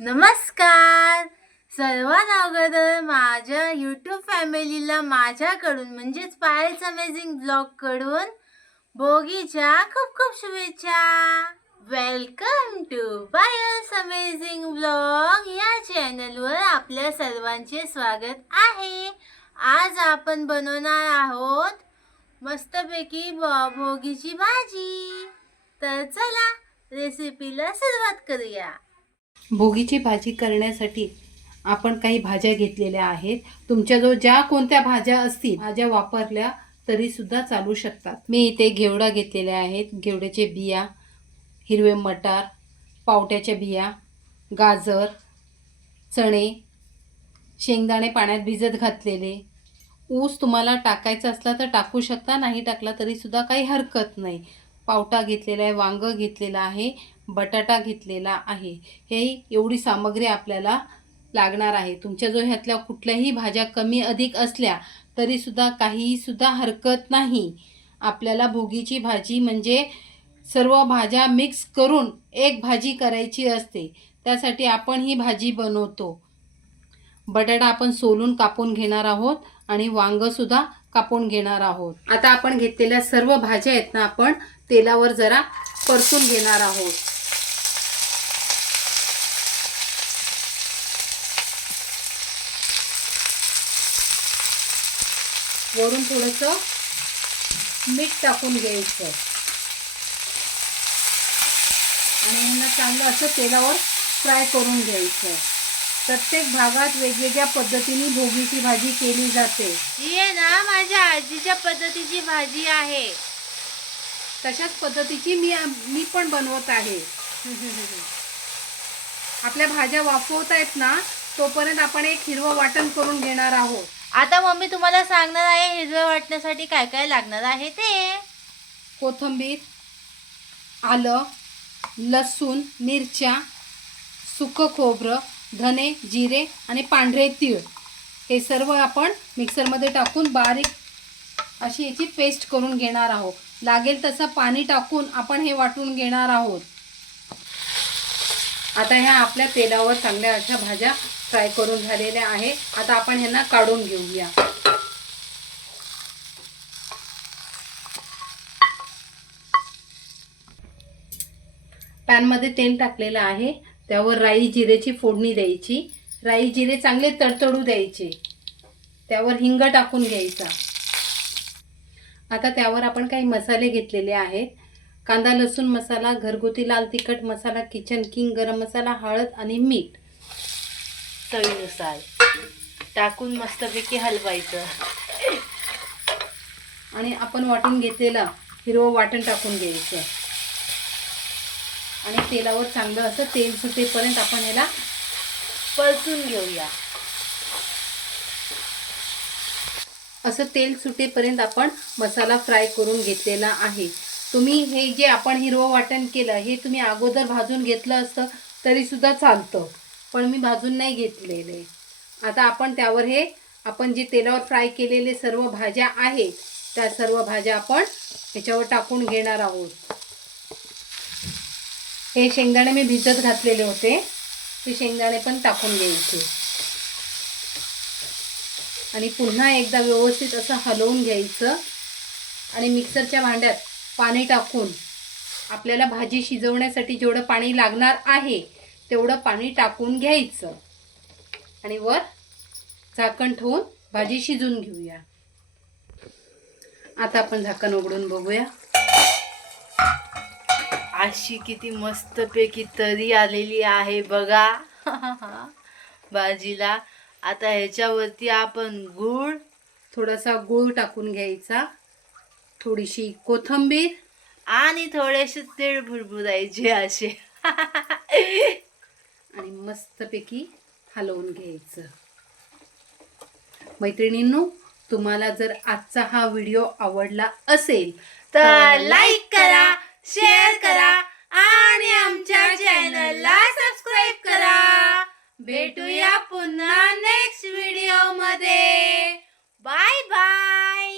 नमस्कार सर्वांना अगोदर माझ्या यूट्यूब फॅमिलीला माझ्याकडून म्हणजेच पायल्स अमेझिंग ब्लॉग कडून भोगीच्या खूप खूप शुभेच्छा. Welcome to Payal's amazing blog या चॅनलवर आपल्या सर्वांचे स्वागत आहे. आज आपण बनवणार आहोत मस्तपैकी भोगीची भाजी. तर चला रेसिपीला सुरुवात करूया. भोगीची भाजी करण्यासाठी आपण काही भाज्या घेतलेल्या आहेत. तुमच्याजवळ ज्या कोणत्या भाज्या असतील भाज्या वापरल्या तरी सुद्धा चालू शकतात. मी इथे घेवडा घेतलेल्या आहेत, घेवड्याचे बिया, हिरवे मटार, पावट्याच्या बिया, गाजर, चणे, शेंगदाणे पाण्यात भिजत घातलेले. ऊस तुम्हाला टाकायचा असला तर टाकू शकता, नाही टाकला तरी सुद्धा काही हरकत नाही. पावटा घेतलेला आहे, वांगं घेतलेलं आहे, बटाटा घेतलेला आहे. हे एवढी सामग्री आपल्याला लागणार आहे. तुमच्याजवळ ह्यातल्या कुठल्याही भाज्या कमी अधिक असल्या तरीसुद्धा काहीसुद्धा हरकत नाही. आपल्याला भोगीची भाजी म्हणजे सर्व भाज्या मिक्स करून एक भाजी करायची असते. त्यासाठी आपण ही भाजी बनवतो. बटाटा आपण सोलून कापून घेणार आहोत आणि वांगंसुद्धा कापून घेणार आहोत. आता आपण घेतलेल्या सर्व भाज्या आहेत ना, आपण तेलावर जरा परतून घेणार आहोत. वरून थोडंसं मीठ टाकून घ्यायचं आणि यांना चांगलं असं तेलावर फ्राय करून घ्यायचं. प्रत्येक भागात वेगवेगळ्या पद्धतीने भोगीची भाजी केली जाते. ही आहे ना माझ्या आजीच्या पद्धतीची भाजी आहे. तशाच पद्धतीची मी पण बनवत आहे. आपल्या भाज्या वाफवत आहेत ना, तोपर्यंत आपण एक हिरवं वाटण करून घेणार आहोत. आता मम्मी तुम्हाला सांगणार आहे हिरव्या वाटण्यासाठी काय काय लागणार आहे ते. कोथिंबीर, आलं, लसूण, मिरच्या, सुकं खोबरं, धने, जिरे आणि पांढरे तीळ हे सर्व आपण मिक्सरमध्ये टाकून बारीक अशी याची पेस्ट करून घेणार आहोत. लागेल तसं पाणी टाकून आपण हे वाटून घेणार आहोत. आता ह्या आपल्या तेलावर चांगल्या अशा भाज्या फ्राय करून झालेल्या आहे. आता आपण ह्यांना काढून घेऊया. पॅनमध्ये तेल टाकलेलं आहे. त्यावर राई जिरेची फोडणी द्यायची. राई जिरे चांगले तडतडू द्यायचे. त्यावर हिंग टाकून घ्यायचा. आता त्यावर आपण काही मसाले घेतलेले आहेत. कांदा लसूण मसाला, घरगुती लाल तिखट मसाला, किचन किंग गरम मसाला, हळद आणि मीठ चवीनुसार टाकून मस्तपैकी हलवायचं आणि आपण वाटून घेतलेलं हिरवं वाटण टाकून घ्यायचं आणि तेलावर चांगलं असं तेल सुटेपर्यंत आपण ह्याला परतून घेऊया. असं तेल सुटेपर्यंत आपण मसाला फ्राय करून घेतलेला आहे. तुम्ही हे जे आपण हिरवं वाटण केलं हे तुम्ही अगोदर भाजून घेतलं असतं तरीसुद्धा चालतं, पण मी भाजून नाही घेतलेले. आता आपण त्यावर हे आपण जे तेलावर फ्राय केलेले सर्व भाज्या आहेत त्या सर्व भाज्या आपण ह्याच्यावर टाकून घेणार आहोत. हे शेंगदाणे मी भिजत घातलेले होते, ते शेंगदाणे पण टाकून घ्यायचे आणि पुन्हा एकदा व्यवस्थित असं हलवून घ्यायचं आणि मिक्सरच्या भांड्यात पाणी टाकून आपल्याला भाजी शिजवण्यासाठी जेवढं पाणी लागणार आहे तेवढं पाणी टाकून घ्यायचं आणि वर झाकण ठेवून भाजी शिजून घेऊया. आता आपण झाकण उघडून बघूया. अशी किती मस्तपैकी तरी आलेली आहे बघा भाजीला. आता ह्याच्यावरती आपण थोडासा गूळ टाकून घ्यायचा, थोडीशी कोथिंबीर आणि थोडेसे तीळ भुरभुरायचे असे आणि मस्तपैकी हलवून घ्यायचं. मैत्रिणींनो, तुम्हाला जर आजचा हा व्हिडिओ आवडला असेल तर लाईक करा, शेअर करा आणि आमच्या चॅनलला सबस्क्राईब करा. भेटूया पुन्हा नेक्स्ट व्हिडिओ मध्ये. Bye bye.